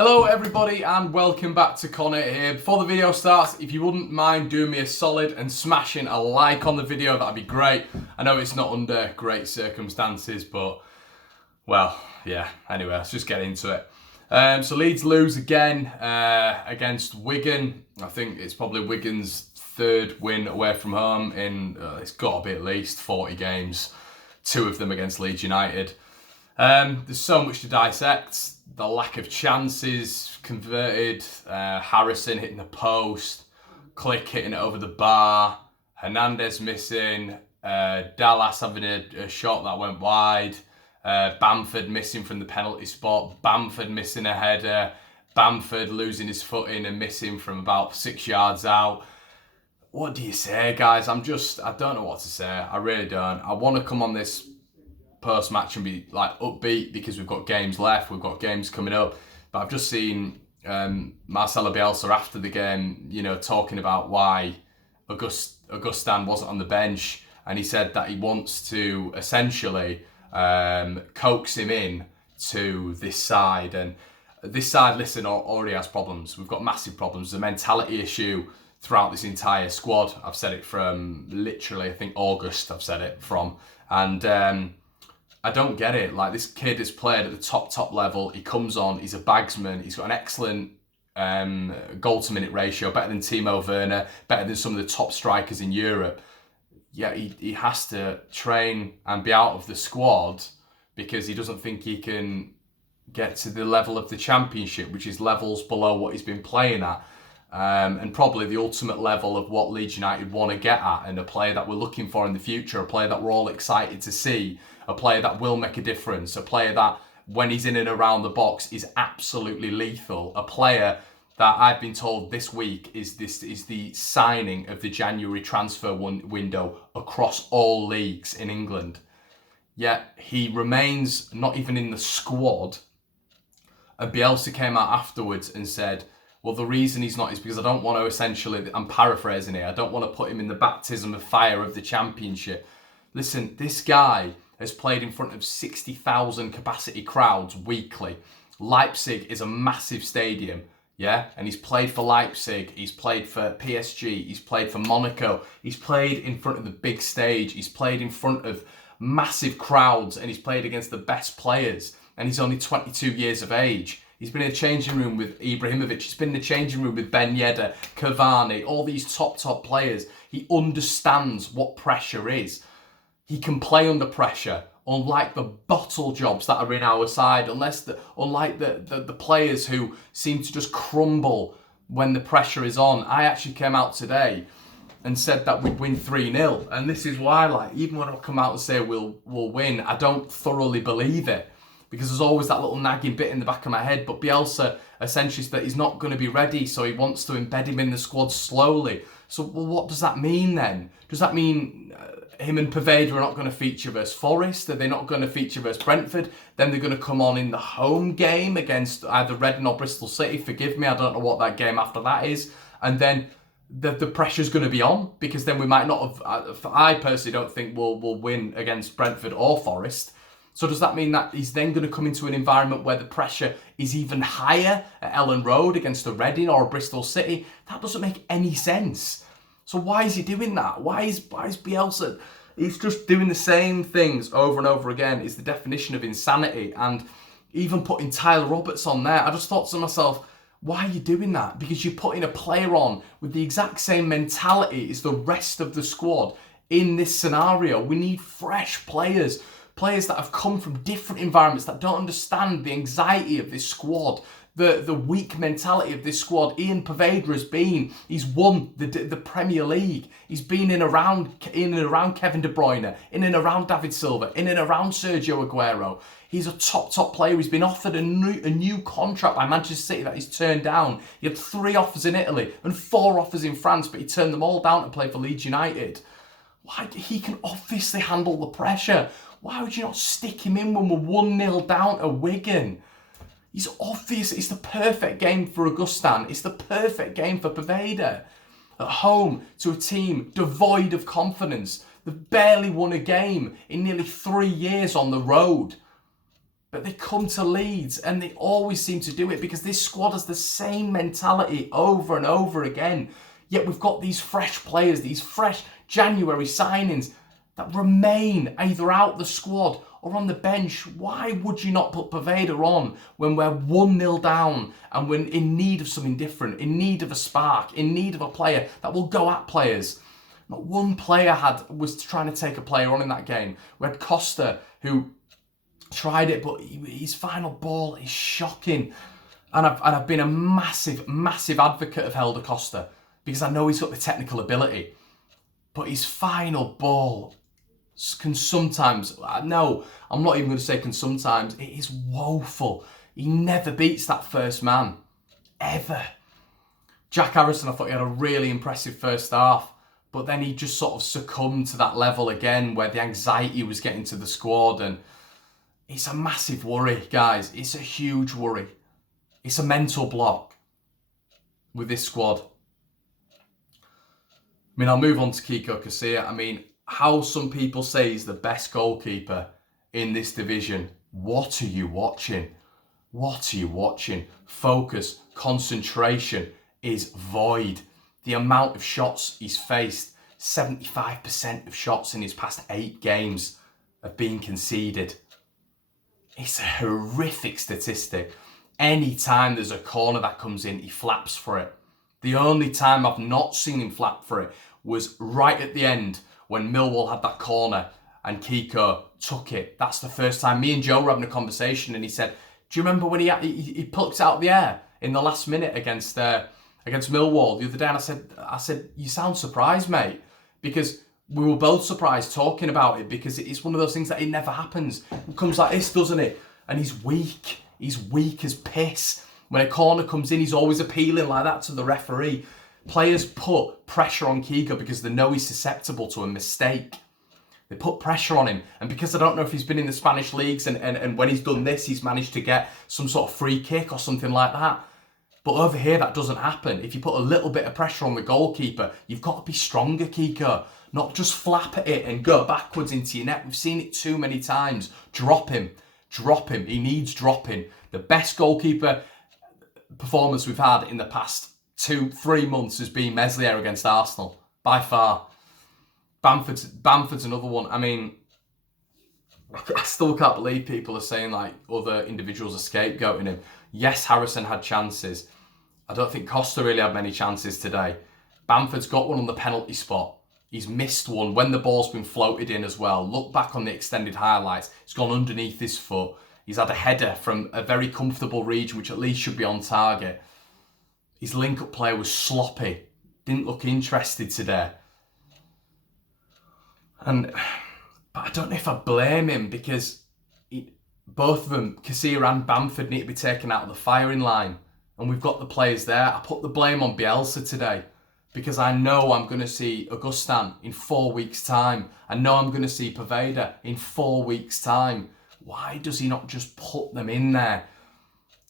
Hello everybody and welcome back to Conor here. Before the video starts, if you wouldn't mind doing me a solid and smashing a like on the video, that'd be great. I know it's not under great circumstances, but well, yeah, anyway, let's just get into it. So Leeds lose again against Wigan. I think it's probably Wigan's third win away from home in, it's got to be at least 40 games, 2 of them against Leeds United. There's so much to dissect. The lack of chances converted, Harrison hitting the post, Click hitting it over the bar, Hernandez missing, Dallas having a shot that went wide, Bamford missing from the penalty spot, Bamford missing a header, Bamford losing his footing and missing from about 6 yards out. What do you say, guys? I don't know what to say. I really don't. I want to come on this post-match and be like upbeat because we've got games left, we've got games coming up, but I've just seen Marcelo Bielsa after the game, talking about why Augustin wasn't on the bench, and he said that he wants to essentially coax him in to this side, and this side, listen, already has problems. We've got massive problems. There's a mentality issue throughout this entire squad. I've said it from literally, I think August I've said it from, and I don't get it. Like, this kid has played at the top level. He comes on, he's a bagsman. He's got an excellent goal to minute ratio, better than Timo Werner, better than some of the top strikers in Europe. Yeah, he has to train and be out of the squad because he doesn't think he can get to the level of the Championship, which is levels below what he's been playing at. And probably the ultimate level of what Leeds United want to get at, and a player that we're looking for in the future, a player that we're all excited to see, a player that will make a difference, a player that when he's in and around the box is absolutely lethal, a player that I've been told this week is the signing of the January transfer window across all leagues in England. Yet he remains not even in the squad. And Bielsa came out afterwards and said, well, the reason he's not is because I don't want to essentially, I'm paraphrasing here, I don't want to put him in the baptism of fire of the Championship. Listen, this guy has played in front of 60,000 capacity crowds weekly. Leipzig is a massive stadium, yeah? And he's played for Leipzig, he's played for PSG, he's played for Monaco, he's played in front of the big stage, he's played in front of massive crowds, and he's played against the best players, and he's only 22 years of age. He's been in a changing room with Ibrahimovic. He's been in a changing room with Ben Yedder, Cavani, all these top players. He understands what pressure is. He can play under pressure, unlike the bottle jobs that are in our side, unlike the players who seem to just crumble when the pressure is on. I actually came out today and said that we'd win 3-0. And this is why, even when I come out and say we'll win, I don't thoroughly believe it, because there's always that little nagging bit in the back of my head. But Bielsa essentially said that he's not going to be ready, so he wants to embed him in the squad slowly. So, well, what does that mean then? Does that mean him and Poveda are not going to feature versus Forest? Are they not going to feature versus Brentford? Then they're going to come on in the home game against either Reading or Bristol City. Forgive me, I don't know what that game after that is. And then the pressure's going to be on, because then we might not have, I personally don't think we'll win against Brentford or Forest. So does that mean that he's then going to come into an environment where the pressure is even higher at Ellen Road against a Reading or a Bristol City? That doesn't make any sense. So why is he doing that? Why is Bielsa? He's just doing the same things over and over again. It's the definition of insanity. And even putting Tyler Roberts on there, I just thought to myself, why are you doing that? Because you're putting a player on with the exact same mentality as the rest of the squad in this scenario. We need fresh players. Players that have come from different environments, that don't understand the anxiety of this squad, the weak mentality of this squad. Ian Poveda has been, he's won the Premier League. He's been in and around Kevin De Bruyne, in and around David Silva, in and around Sergio Aguero. He's a top player. He's been offered a new contract by Manchester City that he's turned down. He had 3 offers in Italy and 4 offers in France, but he turned them all down to play for Leeds United. Why? He can obviously handle the pressure. Why would you not stick him in when we're 1-0 down to Wigan? He's obvious. It's the perfect game for Augustin. It's the perfect game for Poveda. At home to a team devoid of confidence. They've barely won a game in nearly 3 years on the road. But they come to Leeds and they always seem to do it because this squad has the same mentality over and over again. Yet we've got these fresh players, these fresh January signings that remain either out the squad or on the bench. Why would you not put Poveda on when we're 1-0 down and we're in need of something different, in need of a spark, in need of a player that will go at players? Not one player was trying to take a player on in that game. We had Costa, who tried it, but his final ball is shocking. And I've been a massive, massive advocate of Helder Costa because I know he's got the technical ability. But his final ball can sometimes, no, I'm not even going to say can sometimes, it is woeful. He never beats that first man, ever. Jack Harrison, I thought he had a really impressive first half, but then he just sort of succumbed to that level again where the anxiety was getting to the squad, and it's a massive worry, guys. It's a huge worry. It's a mental block with this squad. I mean, I'll move on to Kiko Casilla. I mean, how some people say he's the best goalkeeper in this division. What are you watching? What are you watching? Focus, concentration is void. The amount of shots he's faced, 75% of shots in his past 8 games have been conceded. It's a horrific statistic. Any time there's a corner that comes in, he flaps for it. The only time I've not seen him flap for it was right at the end when Millwall had that corner and Kiko took it. That's the first time. Me and Joe were having a conversation and he said, do you remember when he plucked it out of the air in the last minute against Millwall the other day? And I said, you sound surprised, mate, because we were both surprised talking about it because it's one of those things that it never happens. It comes like this, doesn't it? And he's weak. He's weak as piss. When a corner comes in, he's always appealing like that to the referee. Players put pressure on Kiko because they know he's susceptible to a mistake. They put pressure on him. And because I don't know if he's been in the Spanish leagues and when he's done this, he's managed to get some sort of free kick or something like that. But over here, that doesn't happen. If you put a little bit of pressure on the goalkeeper, you've got to be stronger, Kiko. Not just flap at it and go backwards into your net. We've seen it too many times. Drop him. Drop him. He needs dropping. The best goalkeeper performance we've had in the past 2-3 months has been Meslier against Arsenal. By far. Bamford's another one. I mean, I still can't believe people are saying like other individuals are scapegoating him. Yes, Harrison had chances. I don't think Costa really had many chances today. Bamford's got one on the penalty spot. He's missed one when the ball's been floated in as well. Look back on the extended highlights. It's gone underneath his foot. He's had a header from a very comfortable region, which at least should be on target. His link-up play was sloppy. Didn't look interested today. But I don't know if I blame him because both of them, Casilla and Bamford, need to be taken out of the firing line. And we've got the players there. I put the blame on Bielsa today because I know I'm going to see Augustin in 4 weeks' time. I know I'm going to see Poveda in 4 weeks' time. Why does he not just put them in there?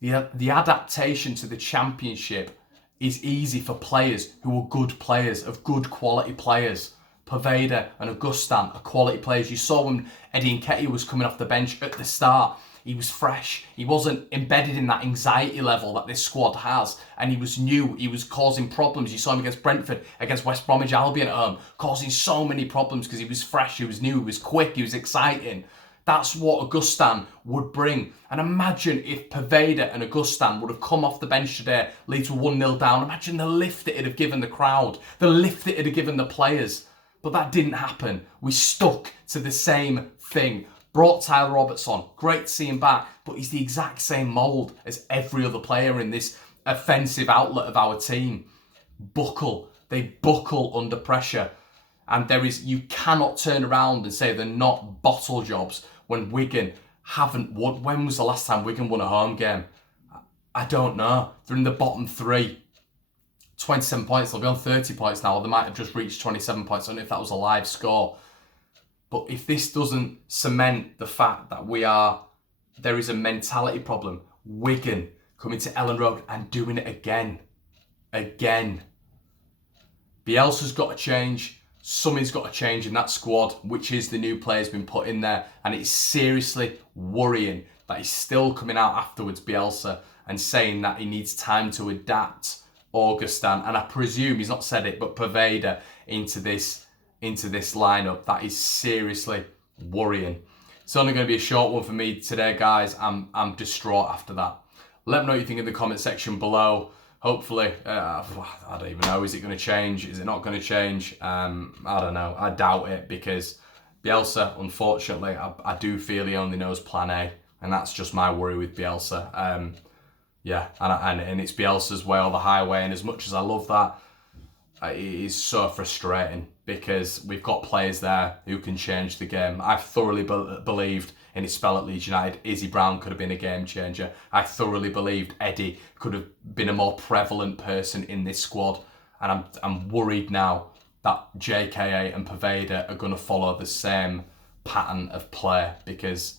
The adaptation to the Championship is easy for players who are good players, of good quality players. Poveda and Augustin are quality players. You saw when Eddie Nketiah was coming off the bench at the start. He was fresh. He wasn't embedded in that anxiety level that this squad has. And he was new. He was causing problems. You saw him against Brentford, against West Bromwich Albion at home, causing so many problems because he was fresh, he was new, he was quick, he was exciting. That's what Augustin would bring. And imagine if Poveda and Augustin would have come off the bench today, Leeds were 1-0 down. Imagine the lift it would have given the crowd, the lift it would have given the players. But that didn't happen. We stuck to the same thing. Brought Tyler Roberts on. Great to see him back, but he's the exact same mould as every other player in this offensive outlet of our team. Buckle. They buckle under pressure. And you cannot turn around and say they're not bottle jobs when Wigan haven't won. When was the last time Wigan won a home game? I don't know. They're in the bottom 3. 27 points. They'll be on 30 points now. Or they might have just reached 27 points. I don't know if that was a live score. But if this doesn't cement the fact that there is a mentality problem. Wigan coming to Ellen Road and doing it again. Again. Bielsa's got to change. Something's got to change in that squad, which is the new players been put in there. And it's seriously worrying that he's still coming out afterwards, Bielsa, and saying that he needs time to adapt Augustin, and I presume he's not said it, but Poveda into this lineup. That is seriously worrying. It's only going to be a short one for me today, guys. I'm distraught after that. Let me know what you think in the comment section below. Hopefully, I don't even know, is it going to change? Is it not going to change? I don't know. I doubt it, because Bielsa, unfortunately, I do feel he only knows plan A, and that's just my worry with Bielsa. Yeah, and it's Bielsa's way or the highway, and as much as I love that, it is so frustrating, because we've got players there who can change the game. I thoroughly believed in his spell at Leeds United, Izzy Brown could have been a game changer. I thoroughly believed Eddie could have been a more prevalent person in this squad, and I'm worried now that JKA and Poveda are going to follow the same pattern of play, because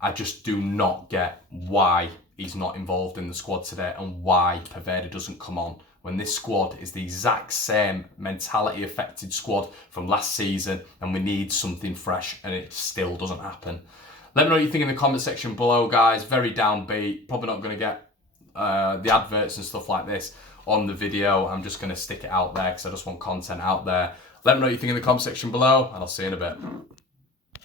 I just do not get why he's not involved in the squad today, and why Poveda doesn't come on when this squad is the exact same mentality affected squad from last season, and we need something fresh, and it still doesn't happen. Let me know what you think in the comment section below, guys. Very downbeat. Probably not going to get the adverts and stuff like this on the video. I'm just going to stick it out there because I just want content out there. Let me know what you think in the comment section below, and I'll see you in a bit.